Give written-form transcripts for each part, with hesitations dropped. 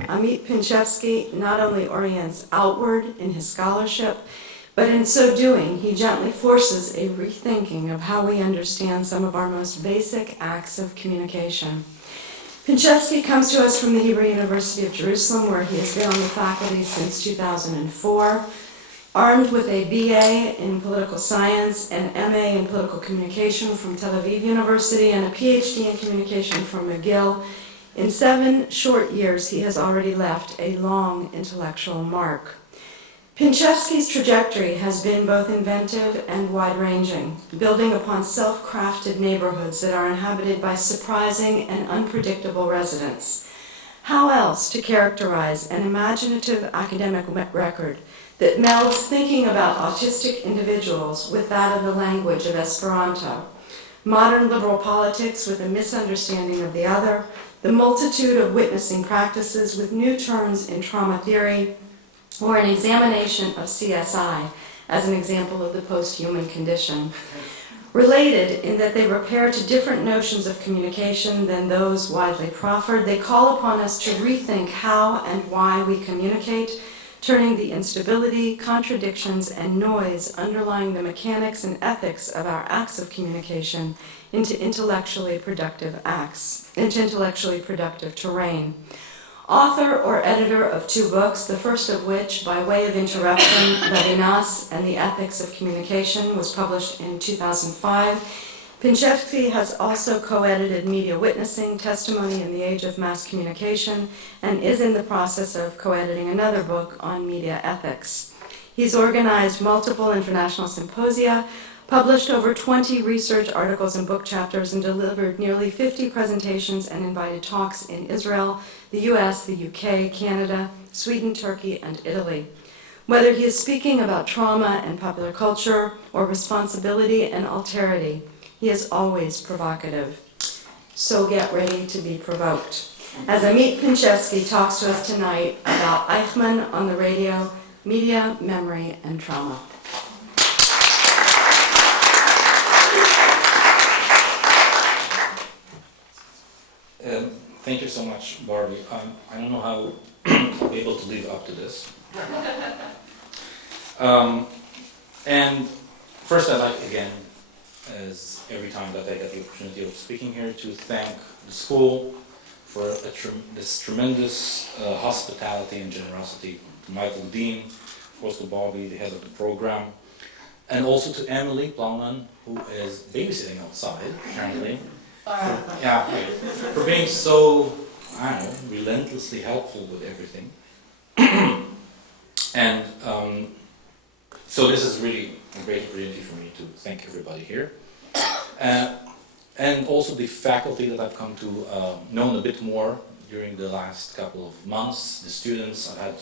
Amit Pinchevski not only orients outward in his scholarship, but in so doing, he gently forces a rethinking of how we understand some of our most basic acts of communication. Pinchevski comes to us from the Hebrew University of Jerusalem, where he has been on the faculty since 2004. Armed with a BA in political science, an MA in political communication from Tel Aviv University, and a PhD in communication from McGill, in 7 short years he has already left a long intellectual mark. Pinchevski's trajectory has been both inventive and wide-ranging, building upon self-crafted neighborhoods that are inhabited by surprising and unpredictable residents. How else to characterize an imaginative academic record that melds thinking about autistic individuals with that of the language of Esperanto, modern liberal politics with a misunderstanding of the other, the multitude of witnessing practices with new terms in trauma theory, or an examination of CSI as an example of the post-human condition. Related in that they repair to different notions of communication than those widely proffered, they call upon us to rethink how and why we communicate, turning the instability, contradictions, and noise underlying the mechanics and ethics of our acts of communication into intellectually productive terrain. Author or editor of 2 books, the first of which, by way of interruption, Vadinas and the Ethics of Communication, was published in 2005. Pinchevski has also co-edited Media Witnessing, Testimony in the Age of Mass Communication, and is in the process of co-editing another book on media ethics. He's organized multiple international symposia, published over 20 research articles and book chapters, and delivered nearly 50 presentations and invited talks in Israel, the US, the UK, Canada, Sweden, Turkey, and Italy. Whether he is speaking about trauma and popular culture or responsibility and alterity, he is always provocative. So get ready to be provoked. As Amit Pinchevski talks to us tonight about Eichmann on the radio, media, memory, and trauma. Thank you so much, Barbie. I don't know how I'll be able to live up to this. And first I'd like, again, as every time that I get the opportunity of speaking here, to thank the school for this tremendous hospitality and generosity, to Michael Dean, of course to Barbie, the head of the program, and also to Emily Plowman, who is babysitting outside, apparently. For being so, relentlessly helpful with everything. And so this is really a great opportunity for me to thank everybody here. And also the faculty that I've come to know a bit more during the last couple of months. The students, I've had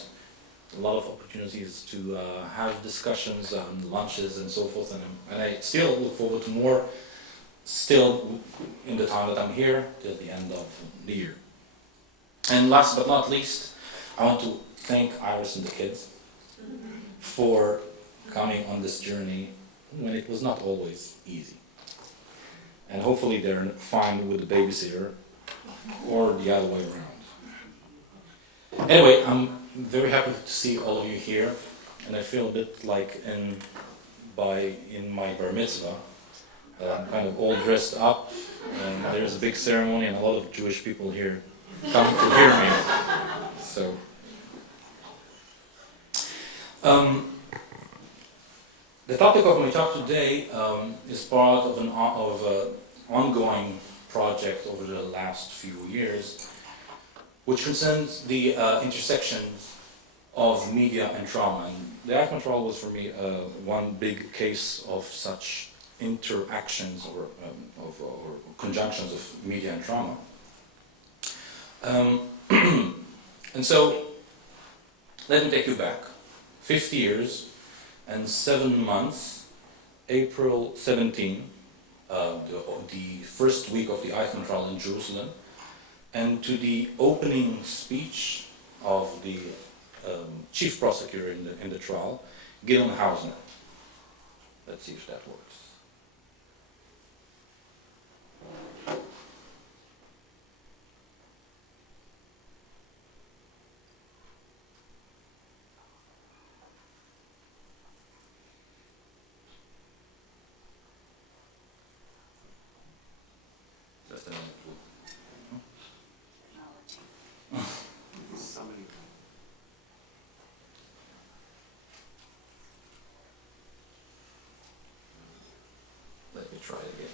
a lot of opportunities to have discussions and lunches and so forth, and I still look forward to more still in the time that I'm here till the end of the year. And last but not least, I want to thank Iris and the kids for coming on this journey when it was not always easy. And hopefully they're fine with the babysitter or the other way around. Anyway, I'm very happy to see all of you here, and I feel a bit like in my bar mitzvah. I'm kind of all dressed up, and there's a big ceremony, and a lot of Jewish people here come to hear me. So, the topic of my talk today is part of an ongoing project over the last few years, which concerns the intersections of media and trauma. And the Eichmann trial was for me one big case of such interactions or conjunctions of media and trauma. And so, let me take you back 50 years and 7 months, April 17, the first week of the Eichmann trial in Jerusalem, and to the opening speech of the chief prosecutor in the trial, Gideon Hausner. Let's see if that works. try it again.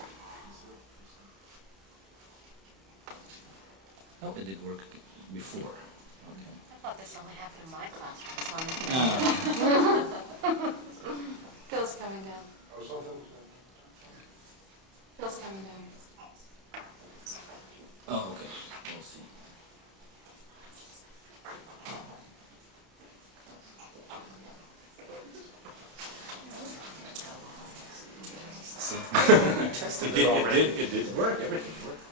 Oh, it did work before. Okay. I thought this only happened in my classroom. Phil's coming down. Phil's coming down. Oh, okay. We'll see. It did work. Everything worked.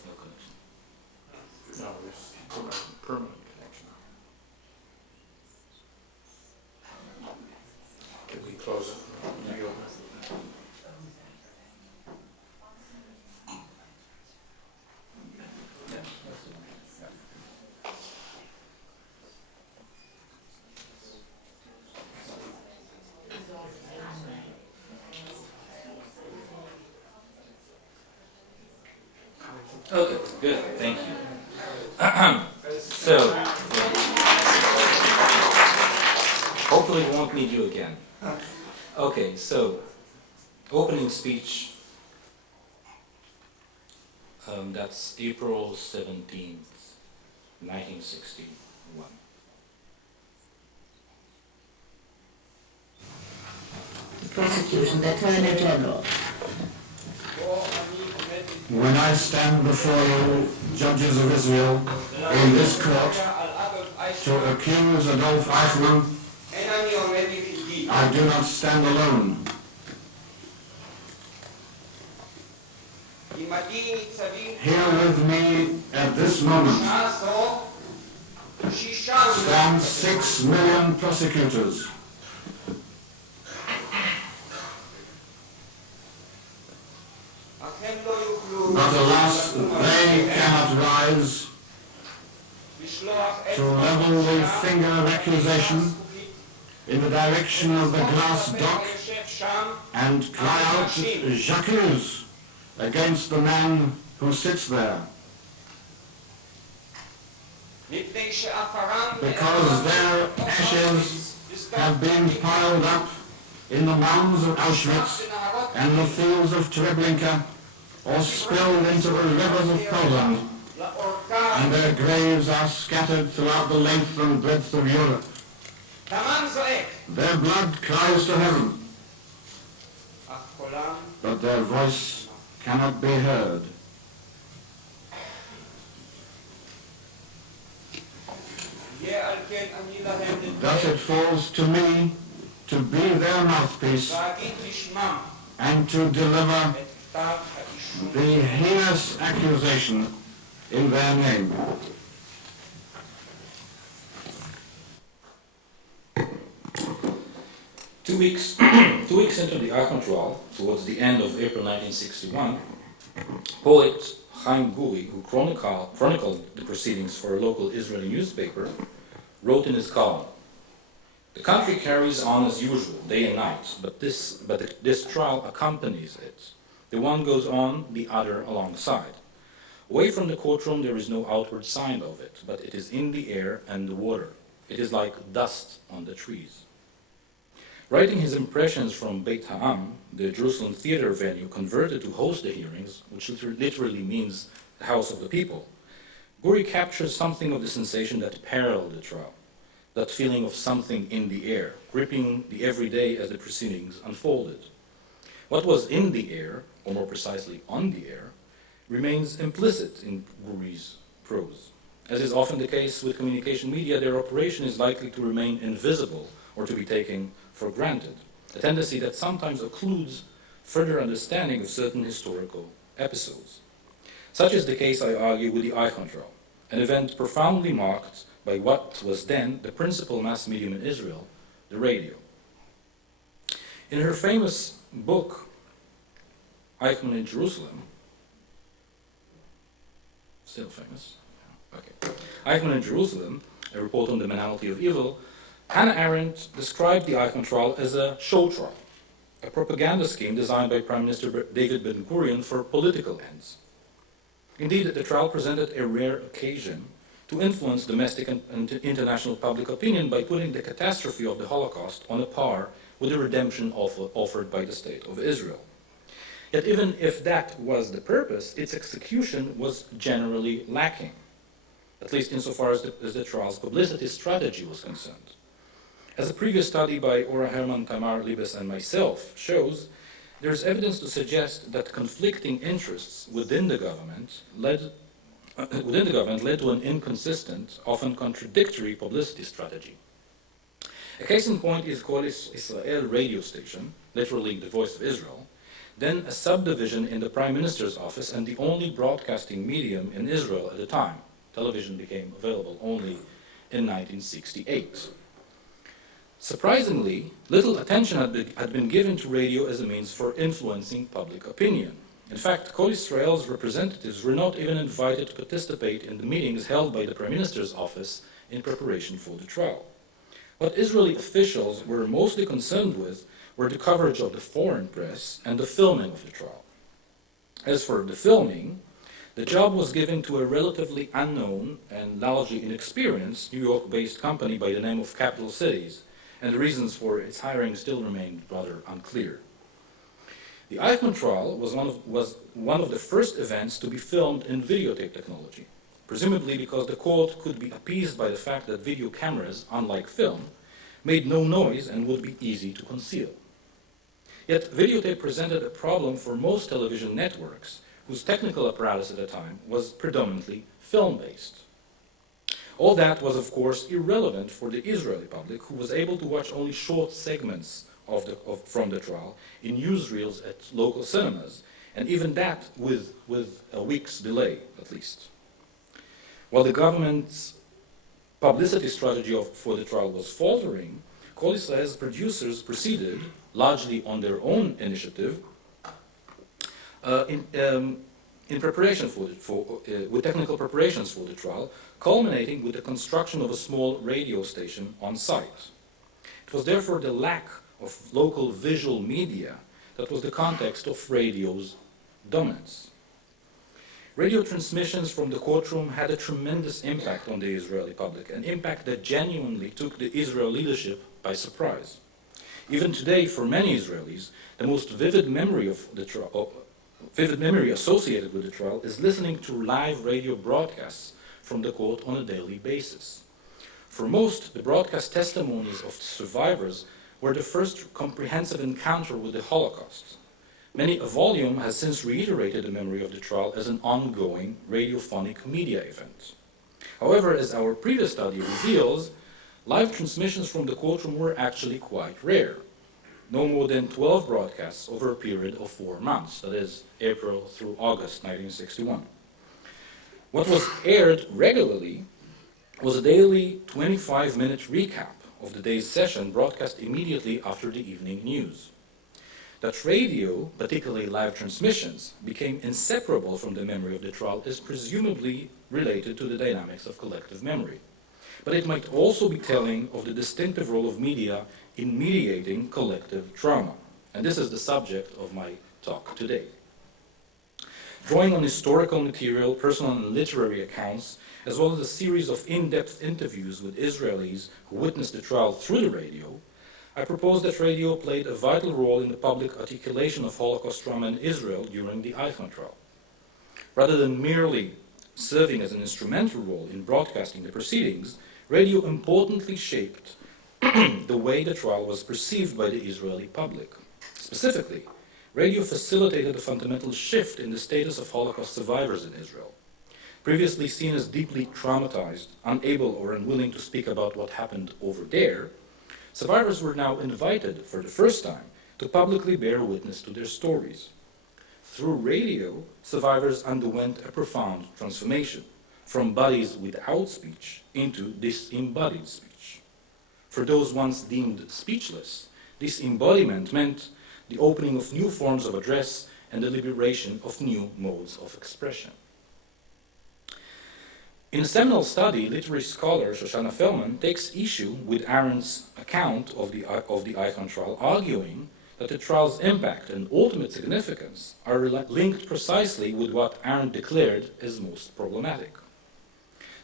No connection. No, there's permanent connection. Can we close it? Reopen it? Yeah, that's the one. Okay, good. Thank you. So, hopefully we won't need you again. Okay, so, opening speech, that's April 17th, 1961. Prosecution, the Attorney General. When I stand before you, judges of Israel, in this court, to accuse Adolf Eichmann, I do not stand alone. Here with me at this moment stand 6 million prosecutors. But alas, they cannot rise to level the finger of accusation in the direction of the glass dock and cry out, "J'accuse," against the man who sits there. Because their ashes have been piled up in the mounds of Auschwitz and the fields of Treblinka, or spilled into the rivers of Poland, and their graves are scattered throughout the length and breadth of Europe. Their blood cries to heaven, but their voice cannot be heard. Thus it falls to me to be their mouthpiece and to deliver the heinous accusation in their name. Two weeks into the Eichmann trial, towards the end of April 1961, poet Chaim Guri, who chronicled the proceedings for a local Israeli newspaper, wrote in his column, "The country carries on as usual, day and night, but this trial accompanies it. The one goes on, the other alongside. Away from the courtroom there is no outward sign of it, but it is in the air and the water. It is like dust on the trees." Writing his impressions from Beit Ha'am, the Jerusalem theater venue converted to host the hearings, which literally means the house of the people, Guri captures something of the sensation that paralleled the trial, that feeling of something in the air, gripping the everyday as the proceedings unfolded. What was in the air, or more precisely on the air, remains implicit in Guri's prose. As is often the case with communication media, their operation is likely to remain invisible or to be taken for granted, a tendency that sometimes occludes further understanding of certain historical episodes. Such is the case, I argue, with the Eichmann trial, an event profoundly marked by what was then the principal mass medium in Israel, the radio. In her famous book, Eichmann in Jerusalem, still famous, okay, Eichmann in Jerusalem, a report on the banality of evil, Hannah Arendt described the Eichmann trial as a show trial, a propaganda scheme designed by Prime Minister David Ben-Gurion for political ends. Indeed, the trial presented a rare occasion to influence domestic and international public opinion by putting the catastrophe of the Holocaust on a par with the redemption offered by the State of Israel. Yet even if that was the purpose, its execution was generally lacking, at least insofar as the trial's publicity strategy was concerned. As a previous study by Ora Herman, Tamar Libes, and myself shows, there is evidence to suggest that conflicting interests within the government led to an inconsistent, often contradictory publicity strategy. A case in point is Kol Israel radio station, literally the Voice of Israel, then a subdivision in the Prime Minister's office and the only broadcasting medium in Israel at the time. Television became available only in 1968. Surprisingly, little attention had been given to radio as a means for influencing public opinion. In fact, Kol Israel's representatives were not even invited to participate in the meetings held by the Prime Minister's office in preparation for the trial. What Israeli officials were mostly concerned with were the coverage of the foreign press and the filming of the trial. As for the filming, the job was given to a relatively unknown and largely inexperienced New York-based company by the name of Capital Cities, and the reasons for its hiring still remained rather unclear. The Eichmann trial was one of the first events to be filmed in videotape technology, presumably because the court could be appeased by the fact that video cameras, unlike film, made no noise and would be easy to conceal. Yet videotape presented a problem for most television networks, whose technical apparatus at the time was predominantly film-based. All that was, of course, irrelevant for the Israeli public, who was able to watch only short segments from the trial in newsreels at local cinemas, and even that with a week's delay, at least. While the government's publicity strategy for the trial was faltering, Kol Israel's producers proceeded, largely on their own initiative, in preparation with technical preparations for the trial, culminating with the construction of a small radio station on site. It was therefore the lack of local visual media that was the context of radio's dominance. Radio transmissions from the courtroom had a tremendous impact on the Israeli public, an impact that genuinely took the Israeli leadership by surprise. Even today, for many Israelis, the most vivid memory associated with the trial is listening to live radio broadcasts from the court on a daily basis. For most, the broadcast testimonies of survivors were the first comprehensive encounter with the Holocaust. Many a volume has since reiterated the memory of the trial as an ongoing radiophonic media event. However, as our previous study reveals, live transmissions from the courtroom were actually quite rare. No more than 12 broadcasts over a period of 4 months, that is, April through August 1961. What was aired regularly was a daily 25-minute recap of the day's session broadcast immediately after the evening news. That radio, particularly live transmissions, became inseparable from the memory of the trial is presumably related to the dynamics of collective memory. But it might also be telling of the distinctive role of media in mediating collective trauma. And this is the subject of my talk today. Drawing on historical material, personal and literary accounts, as well as a series of in-depth interviews with Israelis who witnessed the trial through the radio, I propose that radio played a vital role in the public articulation of Holocaust trauma in Israel during the Eichmann trial. Rather than merely serving as an instrumental role in broadcasting the proceedings, radio importantly shaped the way the trial was perceived by the Israeli public. Specifically, radio facilitated a fundamental shift in the status of Holocaust survivors in Israel. Previously seen as deeply traumatized, unable or unwilling to speak about what happened over there, survivors were now invited, for the first time, to publicly bear witness to their stories. Through radio, survivors underwent a profound transformation, from bodies without speech into disembodied speech. For those once deemed speechless, this embodiment meant the opening of new forms of address and the liberation of new modes of expression. In a seminal study, literary scholar Shoshana Feldman takes issue with Arendt's account of the Eichmann trial, arguing that the trial's impact and ultimate significance are linked precisely with what Arendt declared as most problematic.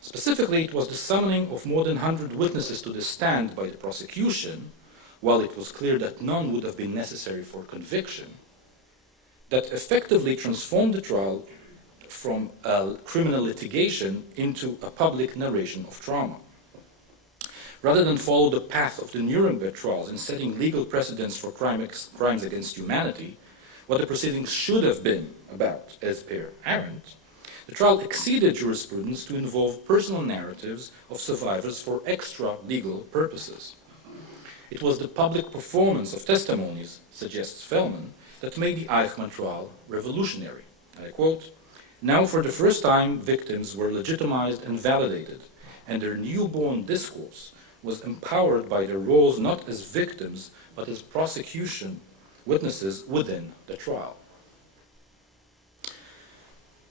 Specifically, it was the summoning of more than 100 witnesses to the stand by the prosecution, while it was clear that none would have been necessary for conviction, that effectively transformed the trial from a criminal litigation into a public narration of trauma. Rather than follow the path of the Nuremberg trials in setting legal precedents for crimes against humanity, what the proceedings should have been about, as per Arendt, the trial exceeded jurisprudence to involve personal narratives of survivors for extra-legal purposes. It was the public performance of testimonies, suggests Feldman, that made the Eichmann trial revolutionary. I quote, "Now for the first time, victims were legitimized and validated, and their newborn discourse was empowered by their roles not as victims, but as prosecution witnesses within the trial."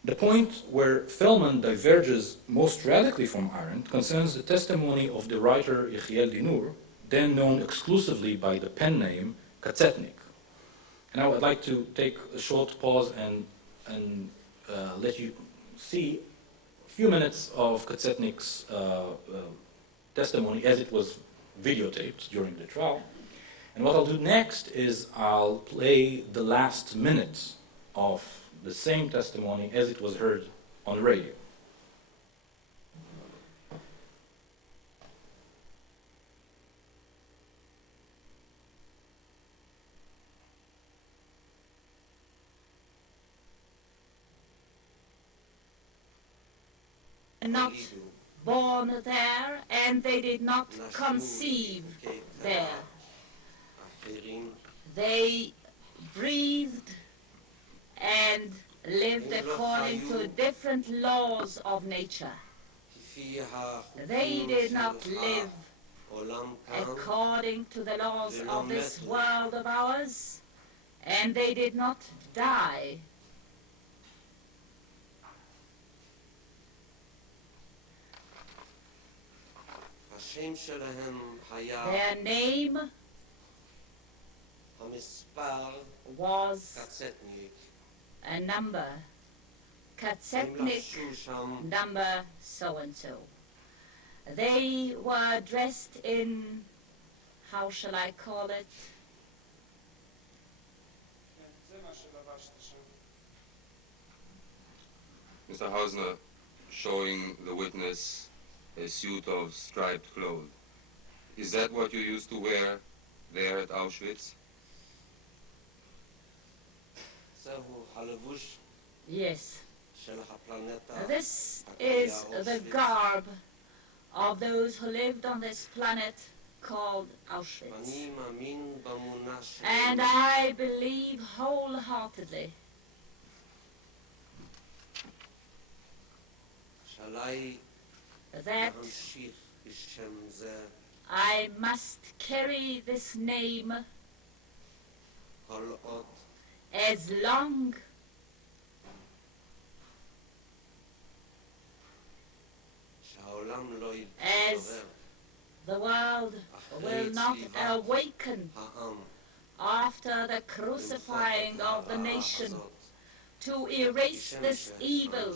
The point where Feldman diverges most radically from Arendt concerns the testimony of the writer Yechiel Dinur, then known exclusively by the pen name Katzetnik. Now I'd like to take a short pause and let you see a few minutes of Katzetnik's testimony as it was videotaped during the trial. And what I'll do next is I'll play the last minute of the same testimony as it was heard on the radio. Not born there, and they did not conceive there. They breathed and lived according to different laws of nature. They did not live according to the laws of this world of ours, and they did not die. Their name was a number, Katzetnik, number so-and-so. They were dressed in, how shall I call it? Mr. Hausner, showing the witness a suit of striped clothes. Is that what you used to wear there at Auschwitz? Yes. This is the garb of those who lived on this planet called Auschwitz. And I believe wholeheartedly that I must carry this name as long as the world will not awaken after the crucifying of the nation to erase this evil,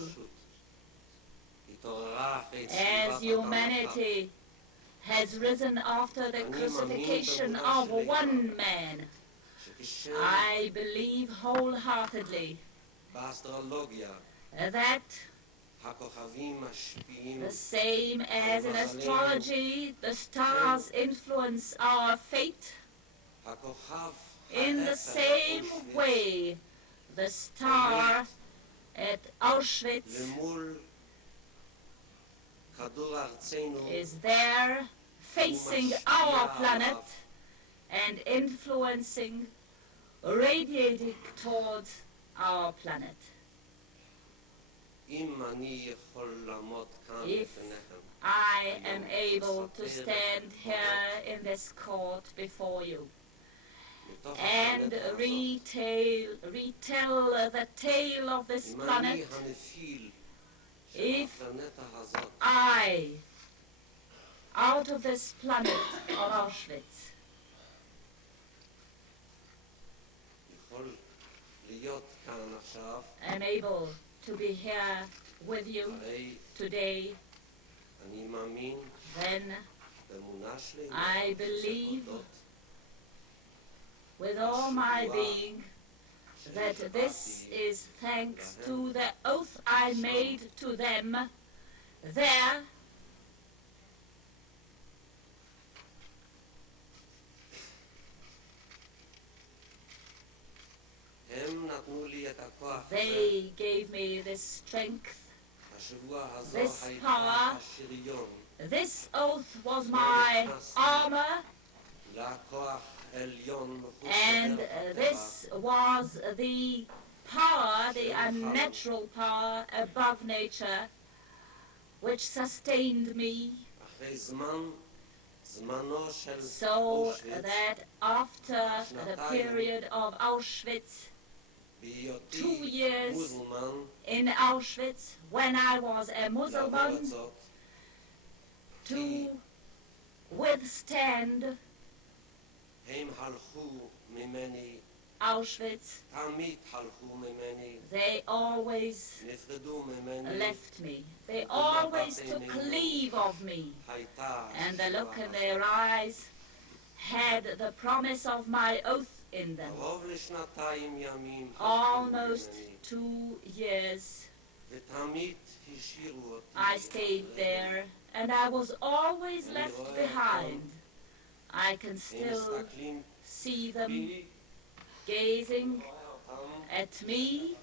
as humanity has risen after the crucifixion of one man. I believe wholeheartedly that the same as in astrology, the stars influence our fate, in the same way the star at Auschwitz is there facing our planet and influencing, radiating towards our planet. If I am able to stand here in this court before you and retell the tale of this planet if I, out of this planet of Auschwitz, am able to be here with you today, then I believe with all my being that this is thanks to the oath I made to them there they gave me this strength, this power. This oath was my armor, and this was the power, the unnatural power above nature, which sustained me, so that after the period of Auschwitz, 2 years in Auschwitz, when I was a Muslim, to withstand Auschwitz, they always left me. They always took leave of me. And the look in their eyes had the promise of my oath in them. Almost 2 years I stayed there, and I was always left behind. I can still see them gazing at me.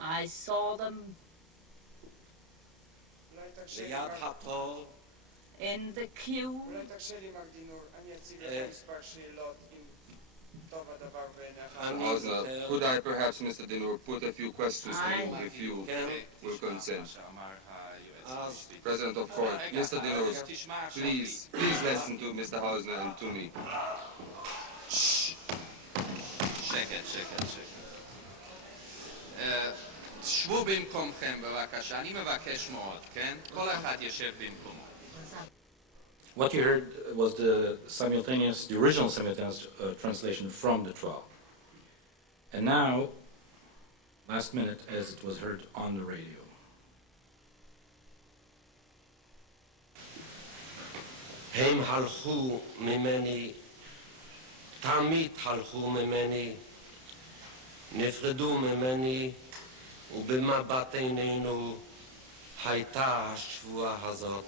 I saw them in the queue. Could I perhaps, Mr. Dinur, put a few questions to you, if you will consent? President of Court, Mr. Dinur, please listen to Mr. Hausner and to me. שקט. שבו במקומכם בבקשה, אני מבקש מאוד, כן? כל אחד ישב במקומו. What you heard was the original simultaneous translation from the trial. And now, last minute, as it was heard on the radio. הם הלכו ממני, תמיד הלכו ממני, נפרדו ממני, ובמבט עינינו הייתה השבועה הזאת.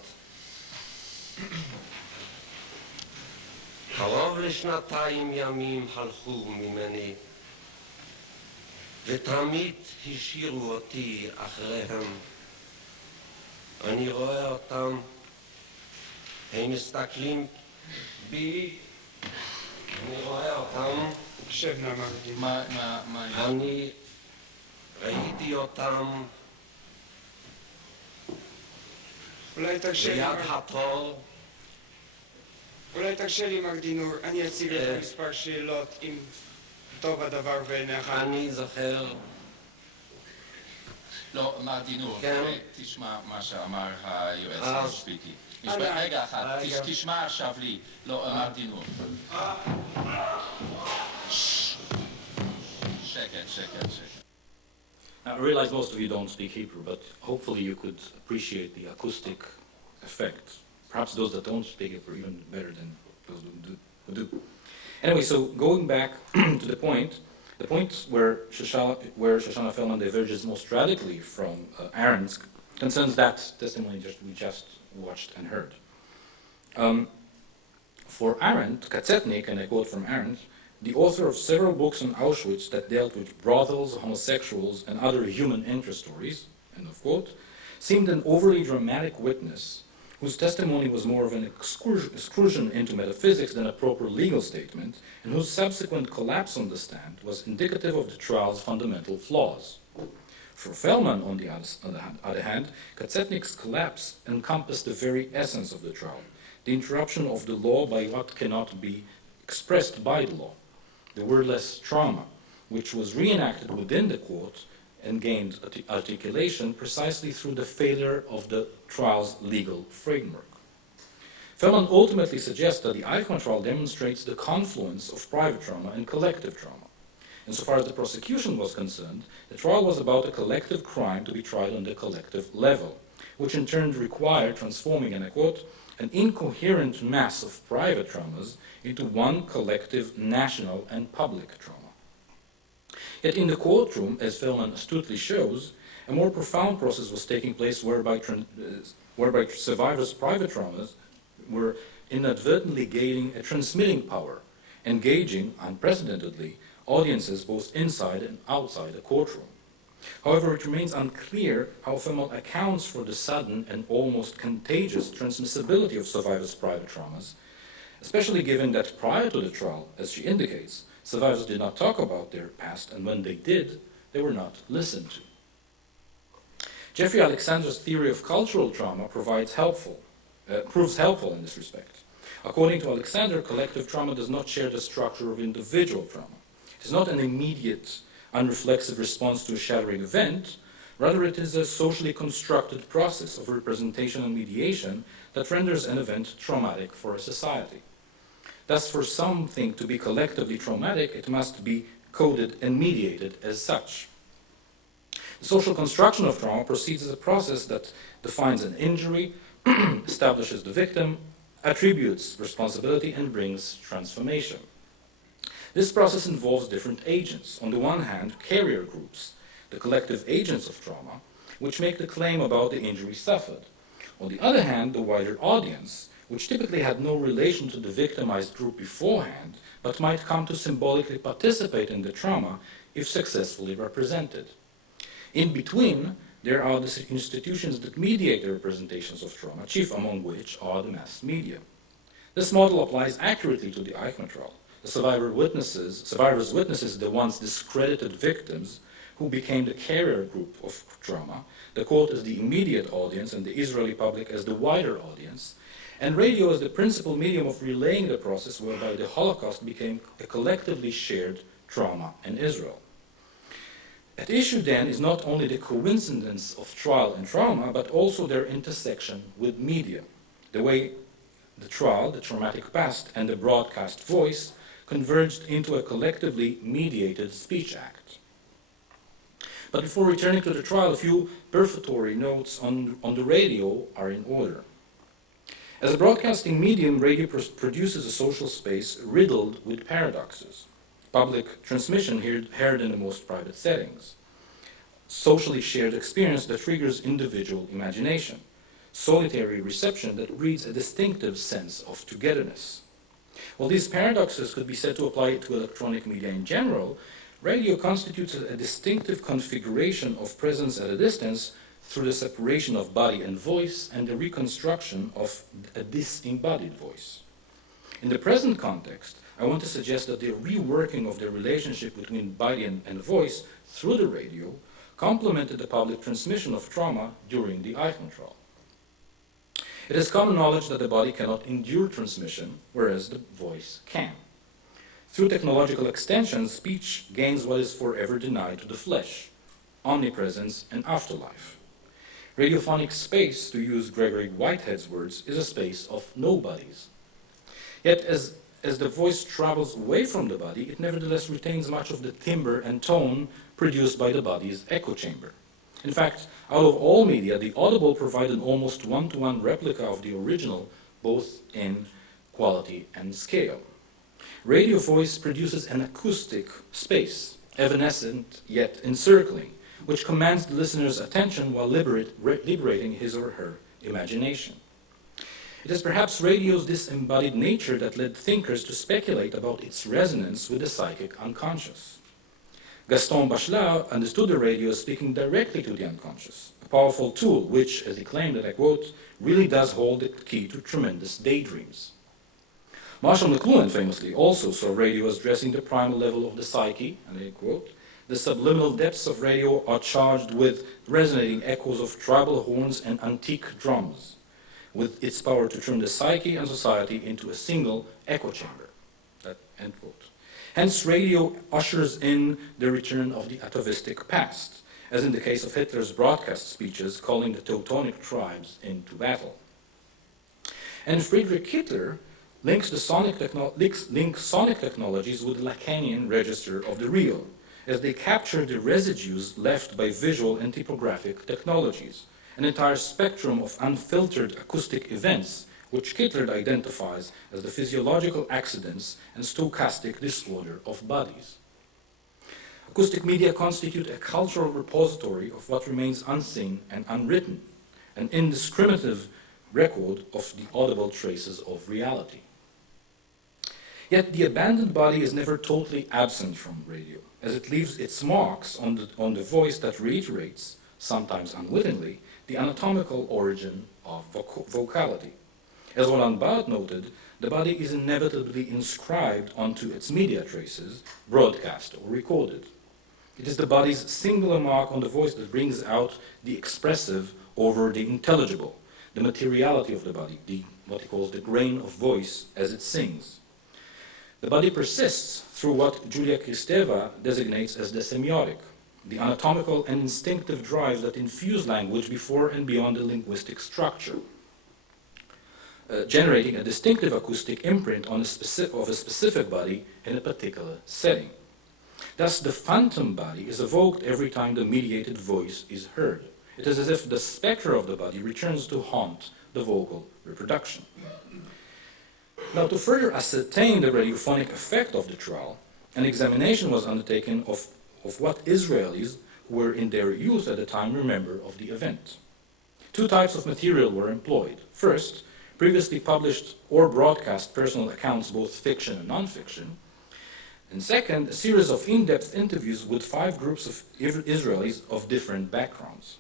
קרוב לשנתיים ימים הלכו ממני, ותמיד השאירו אותי אחריהם. אני רואה אותם, הם מסתכלים בי, אני רואה אותם, אני ראיתי אותם ליד התור. אולי תרשה לי, מר דינור, אני אציג לך מספר שאלות אם טוב הדבר בעיניך. אני זוכר. לא, מר דינור, תשמע מה שאמר היועץ המשפטי. רגע אחד, תשמע עכשיו לי. לא, מר דינור. שקט. Now, I realize most of you don't speak Hebrew, but hopefully you could appreciate the acoustic effect. Perhaps those that don't speak Hebrew even better than those who do. Anyway, so going back to the point where Shoshana Feldman diverges most radically from Arendt's concerns that testimony we just watched and heard. For Arendt, Katzetnik, and I quote from Arendt, the author of several books on Auschwitz that dealt with brothels, homosexuals, and other human interest stories, end of quote, seemed an overly dramatic witness whose testimony was more of an excursion into metaphysics than a proper legal statement, and whose subsequent collapse on the stand was indicative of the trial's fundamental flaws. For Feldman, on the other hand, Katzetnik's collapse encompassed the very essence of the trial, the interruption of the law by what cannot be expressed by the law, the wordless trauma, which was reenacted within the court and gained articulation precisely through the failure of the trial's legal framework. Feldman ultimately suggests that the Eichmann trial demonstrates the confluence of private trauma and collective trauma. Insofar as the prosecution was concerned, the trial was about a collective crime to be tried on the collective level, which in turn required transforming, and I quote, an incoherent mass of private traumas into one collective national and public trauma. Yet in the courtroom, as Feldman astutely shows, a more profound process was taking place whereby survivors' private traumas were inadvertently gaining a transmitting power, engaging, unprecedentedly, audiences both inside and outside the courtroom. However, it remains unclear how Feldman accounts for the sudden and almost contagious transmissibility of survivors' private traumas, especially given that prior to the trial, as she indicates, survivors did not talk about their past, and when they did, they were not listened to. Jeffrey Alexander's theory of cultural trauma proves helpful in this respect. According to Alexander, collective trauma does not share the structure of individual trauma. It is not an immediate, unreflexive response to a shattering event. Rather, it is a socially constructed process of representation and mediation that renders an event traumatic for a society. Thus, for something to be collectively traumatic, it must be coded and mediated as such. The social construction of trauma proceeds as a process that defines an injury, establishes the victim, attributes responsibility, and brings transformation. This process involves different agents. On the one hand, carrier groups, the collective agents of trauma, which make the claim about the injury suffered. On the other hand, the wider audience, which typically had no relation to the victimized group beforehand, but might come to symbolically participate in the trauma if successfully represented. In between, there are the institutions that mediate the representations of trauma, chief among which are the mass media. This model applies accurately to the Eichmann trial. The survivors' witnesses, the once discredited victims, who became the carrier group of trauma, the court as the immediate audience and the Israeli public as the wider audience, and radio as the principal medium of relaying the process whereby the Holocaust became a collectively shared trauma in Israel. At issue then is not only the coincidence of trial and trauma, but also their intersection with media, the way the trial, the traumatic past, and the broadcast voice converged into a collectively mediated speech act. But before returning to the trial, a few prefatory notes on the radio are in order. As a broadcasting medium, radio produces a social space riddled with paradoxes. Public transmission heard in the most private settings. Socially shared experience that triggers individual imagination. Solitary reception that breeds a distinctive sense of togetherness. While these paradoxes could be said to apply to electronic media in general, radio constitutes a distinctive configuration of presence at a distance through the separation of body and voice and the reconstruction of a disembodied voice. In the present context, I want to suggest that the reworking of the relationship between body and voice through the radio complemented the public transmission of trauma during the Eichmann trial. It is common knowledge that the body cannot endure transmission, whereas the voice can. Through technological extension, speech gains what is forever denied to the flesh: omnipresence and afterlife. Radiophonic space, to use Gregory Whitehead's words, is a space of nobodies. Yet as the voice travels away from the body, it nevertheless retains much of the timbre and tone produced by the body's echo chamber. In fact, out of all media, the audible provides an almost one-to-one replica of the original, both in quality and scale. Radio voice produces an acoustic space, evanescent yet encircling, which commands the listener's attention while liberating his or her imagination. It is perhaps radio's disembodied nature that led thinkers to speculate about its resonance with the psychic unconscious. Gaston Bachelard understood the radio as speaking directly to the unconscious, a powerful tool which, as he claimed, and I quote, really does hold the key to tremendous daydreams. Marshall McLuhan famously also saw radio as addressing the primal level of the psyche, and I quote, the subliminal depths of radio are charged with resonating echoes of tribal horns and antique drums, with its power to turn the psyche and society into a single echo chamber. That, end quote. Hence, radio ushers in the return of the atavistic past, as in the case of Hitler's broadcast speeches calling the Teutonic tribes into battle. And Friedrich Hitler links sonic technologies with the Lacanian register of the real, as they capture the residues left by visual and typographic technologies, an entire spectrum of unfiltered acoustic events which Hitler identifies as the physiological accidents and stochastic disorder of bodies. Acoustic media constitute a cultural repository of what remains unseen and unwritten, an indiscriminative record of the audible traces of reality. Yet the abandoned body is never totally absent from radio, as it leaves its marks on the voice that reiterates, sometimes unwittingly, the anatomical origin of vocality. As Roland Barthes noted, the body is inevitably inscribed onto its media traces, broadcast or recorded. It is the body's singular mark on the voice that brings out the expressive over the intelligible, the materiality of the body, what he calls the grain of voice as it sings. The body persists through what Julia Kristeva designates as the semiotic, the anatomical and instinctive drives that infuse language before and beyond the linguistic structure, generating a distinctive acoustic imprint of a specific body in a particular setting. Thus, the phantom body is evoked every time the mediated voice is heard. It is as if the spectre of the body returns to haunt the vocal reproduction. Now, to further ascertain the radiophonic effect of the trial, an examination was undertaken of what Israelis who were in their youth at the time remember of the event. Two types of material were employed. First, previously published or broadcast personal accounts, both fiction and non-fiction. And second, a series of in-depth interviews with 5 groups of Israelis of different backgrounds.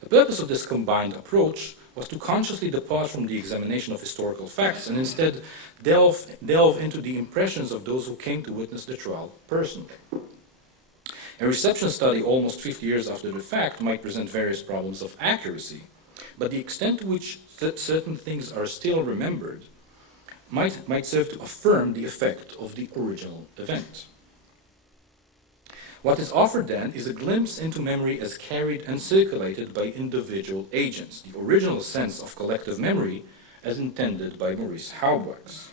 The purpose of this combined approach was to consciously depart from the examination of historical facts and instead delve into the impressions of those who came to witness the trial personally. A reception study almost 50 years after the fact might present various problems of accuracy, but the extent to which certain things are still remembered might serve to affirm the effect of the original event. What is offered then is a glimpse into memory as carried and circulated by individual agents, the original sense of collective memory as intended by Maurice Halbwachs.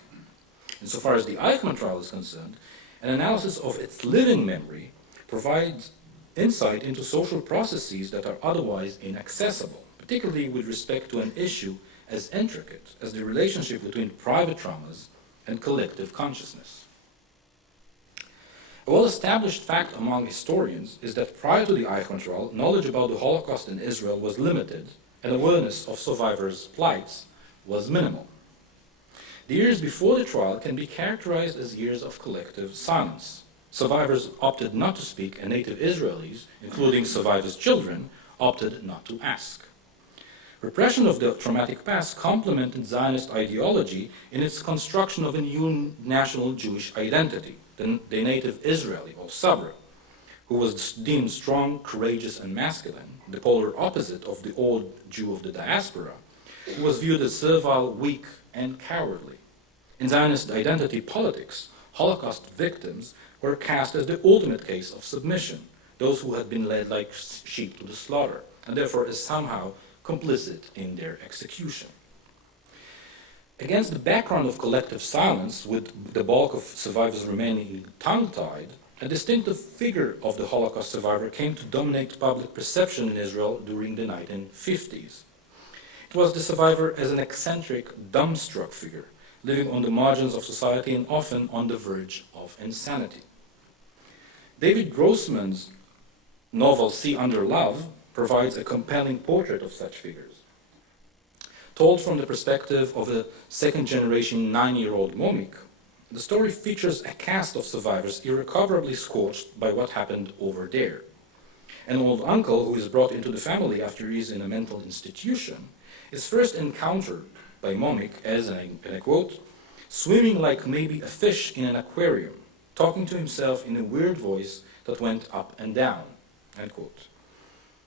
Insofar as the Eichmann trial is concerned, an analysis of its living memory provides insight into social processes that are otherwise inaccessible, particularly with respect to an issue as intricate as the relationship between private traumas and collective consciousness. A well-established fact among historians is that prior to the Eichmann trial, knowledge about the Holocaust in Israel was limited and awareness of survivors' plights was minimal. The years before the trial can be characterized as years of collective silence. Survivors opted not to speak, and native Israelis, including survivors' children, opted not to ask. Repression of the traumatic past complemented Zionist ideology in its construction of a new national Jewish identity, the native Israeli, or Sabra, who was deemed strong, courageous, and masculine, the polar opposite of the old Jew of the diaspora, who was viewed as servile, weak, and cowardly. In Zionist identity politics, Holocaust victims were cast as the ultimate case of submission, those who had been led like sheep to the slaughter, and therefore as somehow complicit in their execution. Against the background of collective silence, with the bulk of survivors remaining tongue-tied, a distinctive figure of the Holocaust survivor came to dominate public perception in Israel during the 1950s. It was the survivor as an eccentric, dumbstruck figure, living on the margins of society and often on the verge of insanity. David Grossman's novel Sea Under Love provides a compelling portrait of such figures. Told from the perspective of a second-generation 9-year-old Momik, the story features a cast of survivors irrecoverably scorched by what happened over there. An old uncle who is brought into the family after he is in a mental institution is first encountered by Momik as, and I quote, swimming like maybe a fish in an aquarium, talking to himself in a weird voice that went up and down, end quote.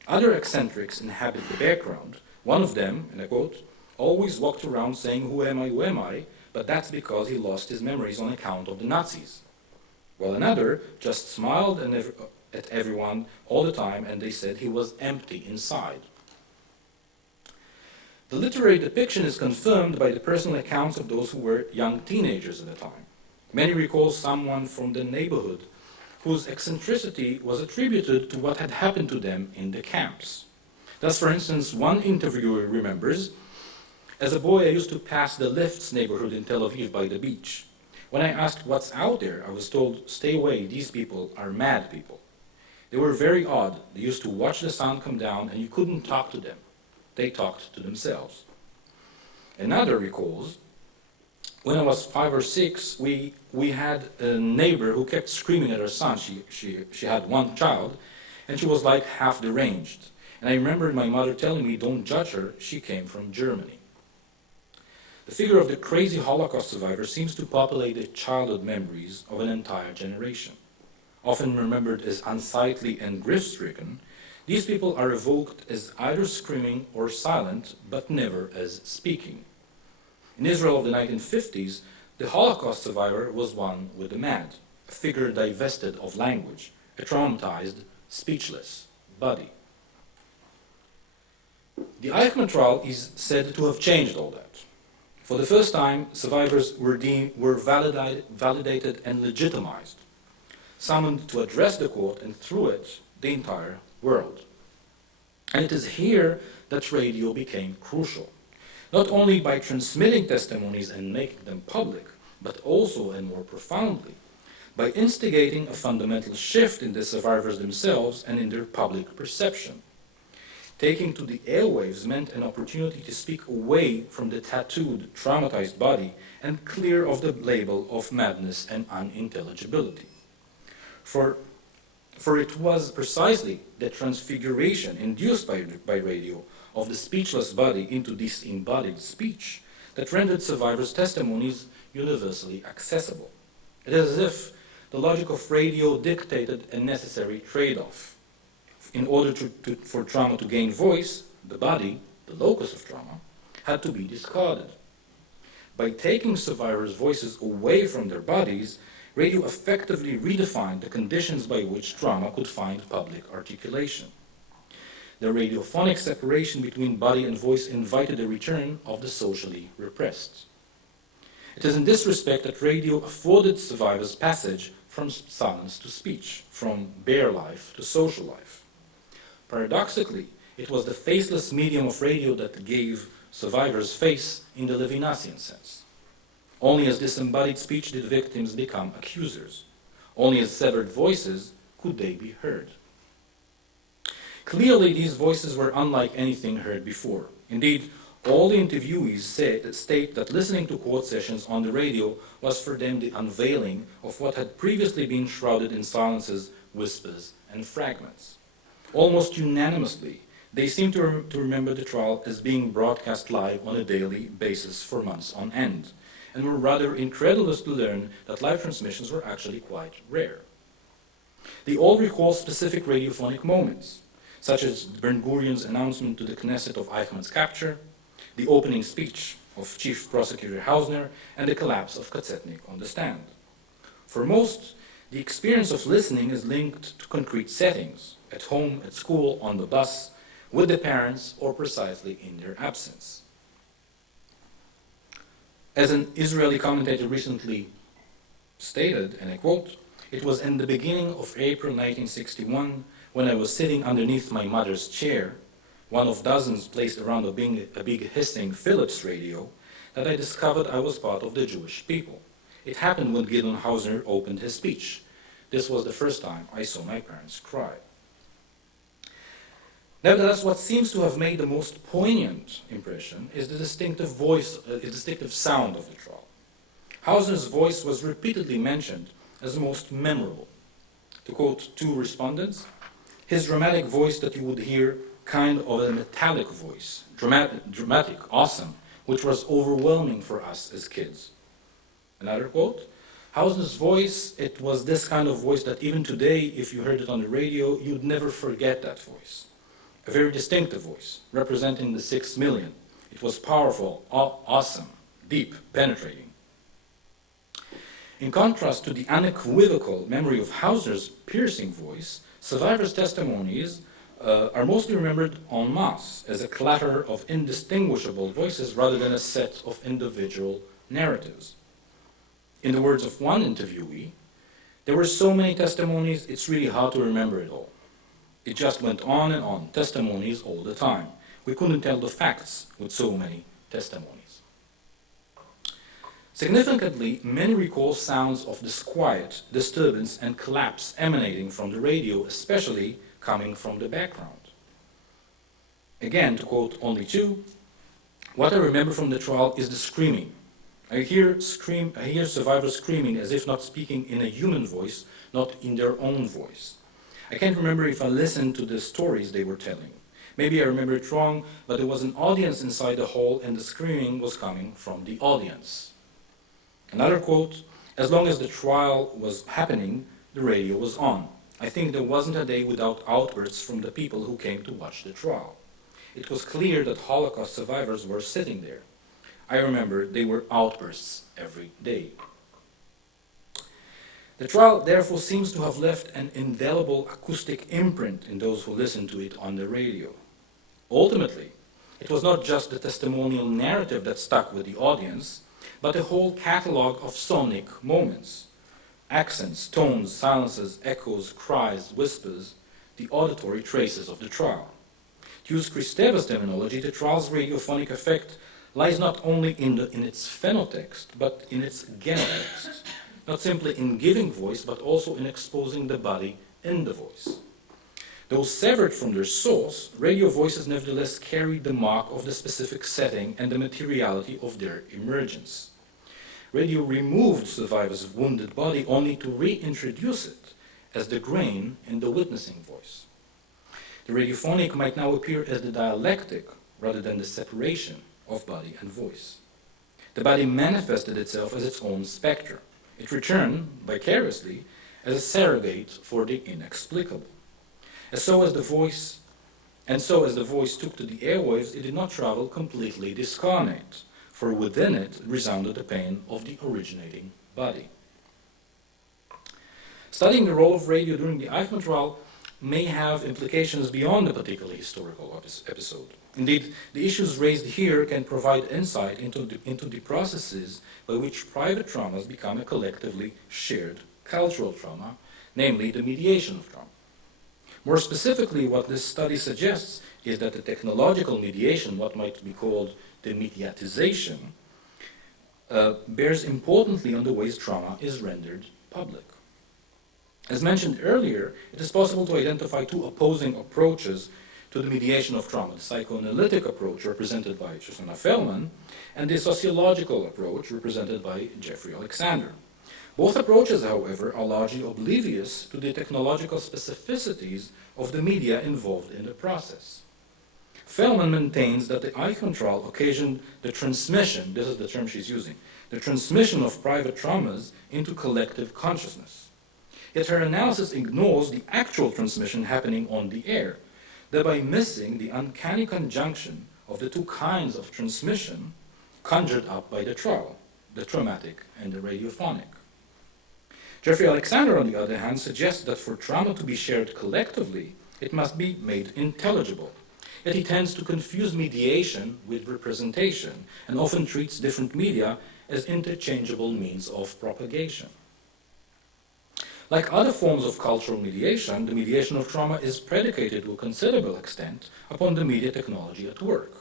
Other eccentrics inhabit the background. One of them, and I quote, always walked around saying, who am I, but that's because he lost his memories on account of the Nazis. while another just smiled at everyone all the time, and they said he was empty inside. The literary depiction is confirmed by the personal accounts of those who were young teenagers at the time. Many recall someone from the neighborhood whose eccentricity was attributed to what had happened to them in the camps. Thus, for instance, one interviewer remembers, "As a boy, I used to pass the Lifts neighborhood in Tel Aviv by the beach. When I asked what's out there, I was told, 'Stay away, these people are mad people.' They were very odd. They used to watch the sun come down and you couldn't talk to them. They talked to themselves." Another recalls, "When I was 5 or 6, we had a neighbor who kept screaming at her son. She had one child, and she was like half deranged. And I remember my mother telling me, 'Don't judge her, she came from Germany.'" The figure of the crazy Holocaust survivor seems to populate the childhood memories of an entire generation. Often remembered as unsightly and grief-stricken, these people are evoked as either screaming or silent, but never as speaking. In Israel of the 1950s, the Holocaust survivor was one with the mad, a figure divested of language, a traumatized, speechless body. The Eichmann trial is said to have changed all that. For the first time, survivors were validated and legitimized, summoned to address the court and through it, the entire world. And it is here that radio became crucial, not only by transmitting testimonies and making them public, but also, and more profoundly, by instigating a fundamental shift in the survivors themselves and in their public perception. Taking to the airwaves meant an opportunity to speak away from the tattooed, traumatized body and clear of the label of madness and unintelligibility. For it was precisely the transfiguration induced by radio of the speechless body into disembodied speech that rendered survivors' testimonies universally accessible. It is as if the logic of radio dictated a necessary trade-off. In order for trauma to gain voice, the body, the locus of trauma, had to be discarded. By taking survivors' voices away from their bodies, radio effectively redefined the conditions by which trauma could find public articulation. The radiophonic separation between body and voice invited a return of the socially repressed. It is in this respect that radio afforded survivors passage from silence to speech, from bare life to social life. Paradoxically, it was the faceless medium of radio that gave survivors face in the Levinasian sense. Only as disembodied speech did victims become accusers. Only as severed voices could they be heard. Clearly, these voices were unlike anything heard before. Indeed, all the interviewees state that listening to court sessions on the radio was for them the unveiling of what had previously been shrouded in silences, whispers, and fragments. Almost unanimously, they seem to remember the trial as being broadcast live on a daily basis for months on end, and were rather incredulous to learn that live transmissions were actually quite rare. They all recall specific radiophonic moments, such as Ben-Gurion's announcement to the Knesset of Eichmann's capture, the opening speech of Chief Prosecutor Hausner, and the collapse of Katzetnik on the stand. For most, the experience of listening is linked to concrete settings, at home, at school, on the bus, with the parents, or precisely in their absence. As an Israeli commentator recently stated, and I quote, "It was in the beginning of April 1961 when I was sitting underneath my mother's chair, one of dozens placed around a big hissing Philips radio, that I discovered I was part of the Jewish people. It happened when Gideon Hausner opened his speech. This was the first time I saw my parents cry." Nevertheless, what seems to have made the most poignant impression is the distinctive sound of the trial. Hausner's voice was repeatedly mentioned as the most memorable. To quote two respondents, "His dramatic voice that you would hear kind of a metallic voice, dramatic, awesome, which was overwhelming for us as kids." Another quote, "Hausner's voice, it was this kind of voice that even today, if you heard it on the radio, you'd never forget that voice. A very distinctive voice, representing the 6 million. It was powerful, awesome, deep, penetrating." In contrast to the unequivocal memory of Hauser's piercing voice, survivors' testimonies are mostly remembered en masse as a clatter of indistinguishable voices rather than a set of individual narratives. In the words of one interviewee, there were so many testimonies, it's really hard to remember it all. It just went on and on, testimonies all the time. We couldn't tell the facts with so many testimonies. Significantly, many recall sounds of disquiet, disturbance, and collapse emanating from the radio, especially coming from the background. Again, to quote only two, what I remember from the trial is the screaming. I hear survivors screaming as if not speaking in a human voice, not in their own voice. I can't remember if I listened to the stories they were telling. Maybe I remember it wrong, but there was an audience inside the hall and the screaming was coming from the audience. Another quote, as long as the trial was happening, the radio was on. I think there wasn't a day without outbursts from the people who came to watch the trial. It was clear that Holocaust survivors were sitting there. I remember they were outbursts every day. The trial therefore seems to have left an indelible acoustic imprint in those who listened to it on the radio. Ultimately, it was not just the testimonial narrative that stuck with the audience, but a whole catalogue of sonic moments. Accents, tones, silences, echoes, cries, whispers, the auditory traces of the trial. To use Kristeva's terminology, the trial's radiophonic effect lies not only in its phenotext, but in its genotext. Not simply in giving voice, but also in exposing the body in the voice. Though severed from their source, radio voices nevertheless carry the mark of the specific setting and the materiality of their emergence. Radio removed survivors' wounded body only to reintroduce it as the grain in the witnessing voice. The radiophonic might now appear as the dialectic rather than the separation of body and voice. The body manifested itself as its own spectre. It returned, vicariously, as a surrogate for the inexplicable. And so as the voice took to the airwaves, it did not travel completely discarnate, for within it resounded the pain of the originating body. Studying the role of radio during the Eichmann trial may have implications beyond the particular historical episode. Indeed, the issues raised here can provide insight into the processes by which private traumas become a collectively shared cultural trauma, namely the mediation of trauma. More specifically, what this study suggests is that the technological mediation, what might be called the mediatization, bears importantly on the ways trauma is rendered public. As mentioned earlier, it is possible to identify two opposing approaches to the mediation of trauma, the psychoanalytic approach represented by Shoshana Feldman and the sociological approach represented by Jeffrey Alexander. Both approaches, however, are largely oblivious to the technological specificities of the media involved in the process. Feldman maintains that the Eichmann trial occasioned the transmission, this is the term she's using, the transmission of private traumas into collective consciousness. Yet her analysis ignores the actual transmission happening on the air, thereby missing the uncanny conjunction of the two kinds of transmission conjured up by the trial, the traumatic and the radiophonic. Jeffrey Alexander, on the other hand, suggests that for trauma to be shared collectively, it must be made intelligible. Yet he tends to confuse mediation with representation and often treats different media as interchangeable means of propagation. Like other forms of cultural mediation, the mediation of trauma is predicated to a considerable extent upon the media technology at work.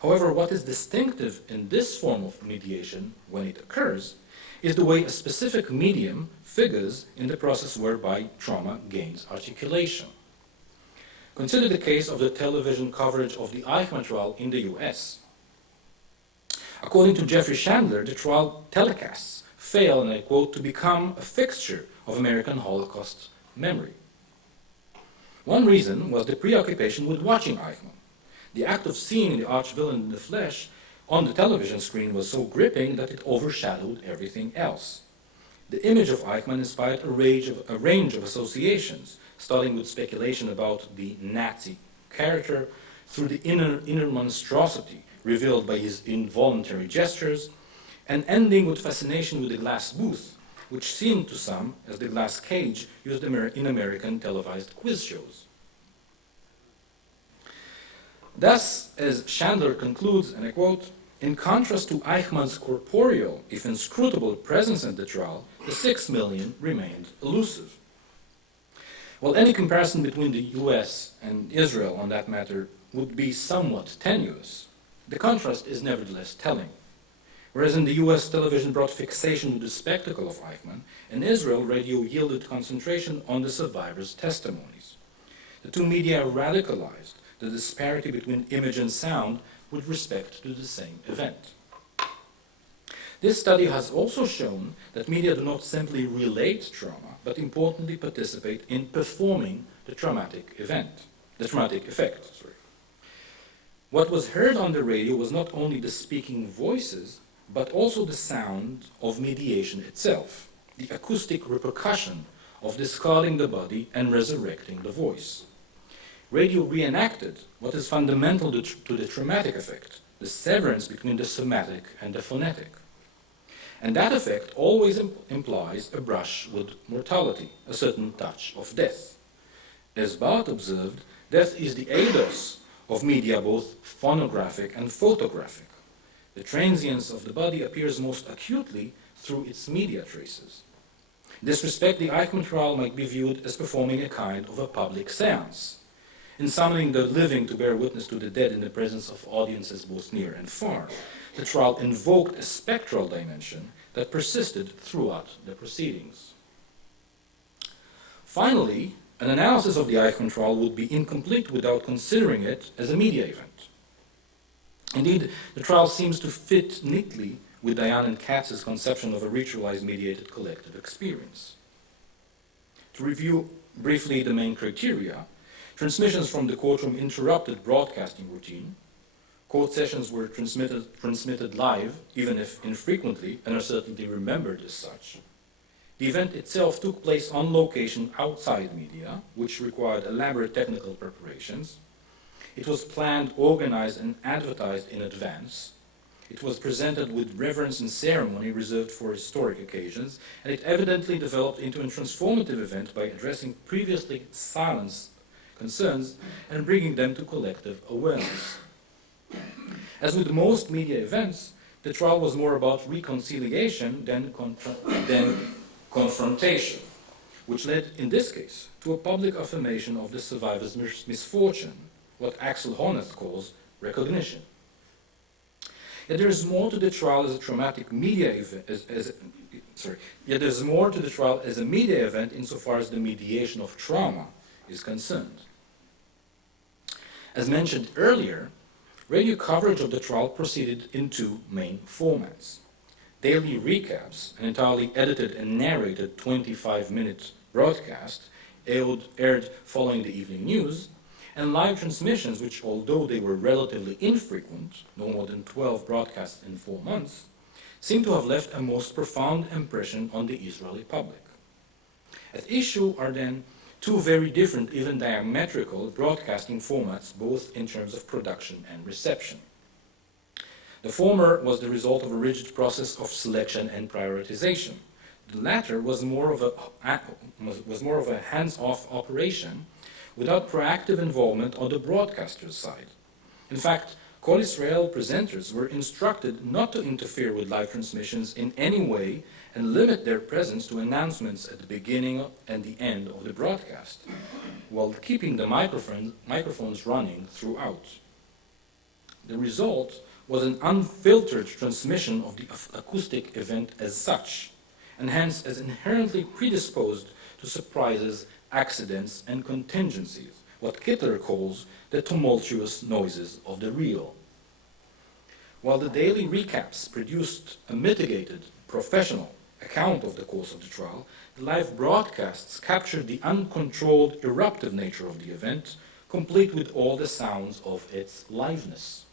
However, what is distinctive in this form of mediation, when it occurs, is the way a specific medium figures in the process whereby trauma gains articulation. Consider the case of the television coverage of the Eichmann trial in the US. According to Jeffrey Chandler, the trial telecasts fail, and I quote, to become a fixture of American Holocaust memory. One reason was the preoccupation with watching Eichmann. The act of seeing the arch-villain in the flesh on the television screen was so gripping that it overshadowed everything else. The image of Eichmann inspired a range of associations, starting with speculation about the Nazi character, through the inner monstrosity revealed by his involuntary gestures, and ending with fascination with the glass booth, which seemed to some as the glass cage used in American televised quiz shows. Thus, as Chandler concludes, and I quote, "In contrast to Eichmann's corporeal, if inscrutable, presence at the trial, the 6 million remained elusive." While any comparison between the US and Israel on that matter would be somewhat tenuous, the contrast is nevertheless telling. Whereas in the US, television brought fixation to the spectacle of Eichmann, in Israel, radio yielded concentration on the survivors' testimonies. The two media radicalized the disparity between image and sound with respect to the same event. This study has also shown that media do not simply relate trauma, but importantly participate in performing the traumatic effect. What was heard on the radio was not only the speaking voices, but also the sound of mediation itself, the acoustic repercussion of discarding the body and resurrecting the voice. Radio reenacted what is fundamental to the traumatic effect, the severance between the somatic and the phonetic. And that effect always implies a brush with mortality, a certain touch of death. As Barth observed, death is the eidos of media, both phonographic and photographic. The transience of the body appears most acutely through its media traces. In this respect, the Eichmann trial might be viewed as performing a kind of a public seance, in summoning the living to bear witness to the dead in the presence of audiences both near and far. The trial invoked a spectral dimension that persisted throughout the proceedings. Finally, an analysis of the Eichmann trial would be incomplete without considering it as a media event. Indeed, the trial seems to fit neatly with Dayan and Katz's conception of a ritualized mediated collective experience. To review briefly the main criteria, transmissions from the courtroom interrupted broadcasting routine. Court sessions were transmitted live, even if infrequently, and are certainly remembered as such. The event itself took place on location outside media, which required elaborate technical preparations. It was planned, organized, and advertised in advance. It was presented with reverence and ceremony reserved for historic occasions, and it evidently developed into a transformative event by addressing previously silenced concerns and bringing them to collective awareness. As with most media events, the trial was more about reconciliation than confrontation, which led, in this case, to a public affirmation of the survivor's misfortune, what Axel Honneth calls recognition. Yet there is more to the trial as a traumatic media event, Yet there is more to the trial as a media event insofar as the mediation of trauma is concerned. As mentioned earlier, radio coverage of the trial proceeded in two main formats. Daily recaps, an entirely edited and narrated 25-minute broadcast, aired following the evening news, and live transmissions which, although they were relatively infrequent, no more than 12 broadcasts in 4 months, seem to have left a most profound impression on the Israeli public. At issue are then two very different, even diametrical, broadcasting formats, both in terms of production and reception. The former was the result of a rigid process of selection and prioritization. The latter was more of a hands-off operation without proactive involvement on the broadcaster's side. In fact, Kol Israel presenters were instructed not to interfere with live transmissions in any way and limit their presence to announcements at the beginning and the end of the broadcast, while keeping the microphones running throughout. The result was an unfiltered transmission of the acoustic event as such, and hence as inherently predisposed to surprises, accidents, and contingencies, what Kittler calls the tumultuous noises of the real. While the daily recaps produced a mitigated, professional account of the course of the trial, the live broadcasts captured the uncontrolled, eruptive nature of the event, complete with all the sounds of its liveness.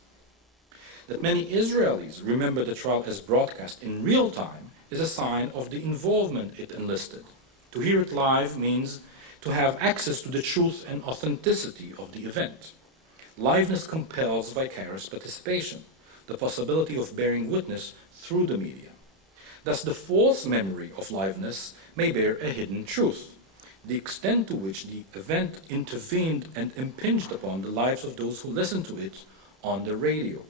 That many Israelis remember the trial as broadcast in real time is a sign of the involvement it enlisted. To hear it live means to have access to the truth and authenticity of the event. Liveness compels vicarious participation, the possibility of bearing witness through the media. Thus, the false memory of liveness may bear a hidden truth, the extent to which the event intervened and impinged upon the lives of those who listened to it on the radio.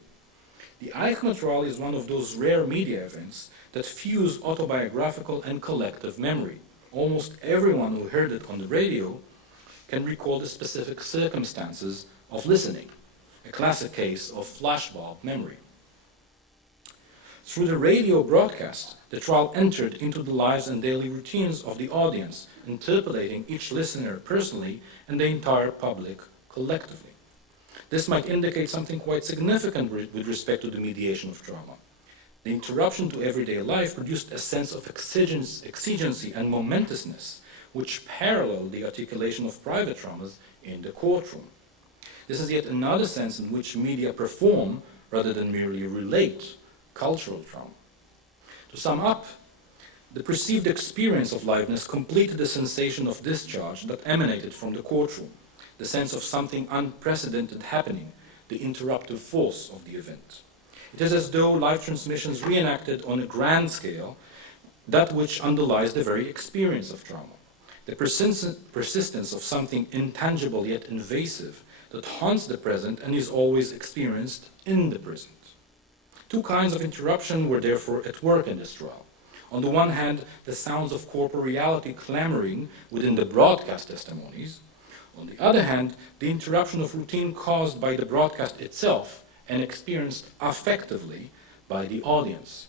The Eichmann trial is one of those rare media events that fuse autobiographical and collective memory. Almost everyone who heard it on the radio can recall the specific circumstances of listening, a classic case of flashbulb memory. Through the radio broadcast, the trial entered into the lives and daily routines of the audience, interpolating each listener personally and the entire public collectively. This might indicate something quite significant with respect to the mediation of trauma. The interruption to everyday life produced a sense of exigency and momentousness, which paralleled the articulation of private traumas in the courtroom. This is yet another sense in which media perform, rather than merely relate, cultural trauma. To sum up, the perceived experience of liveness completed the sensation of discharge that emanated from the courtroom, the sense of something unprecedented happening, the interruptive force of the event. It is as though live transmissions reenacted on a grand scale that which underlies the very experience of trauma, the persistence of something intangible yet invasive that haunts the present and is always experienced in the present. Two kinds of interruption were therefore at work in this trial. On the one hand, the sounds of corporeality clamoring within the broadcast testimonies. On the other hand, the interruption of routine caused by the broadcast itself and experienced affectively by the audience.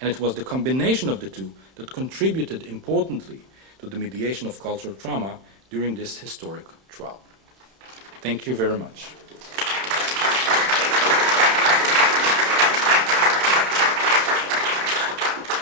And it was the combination of the two that contributed importantly to the mediation of cultural trauma during this historic trial. Thank you very much.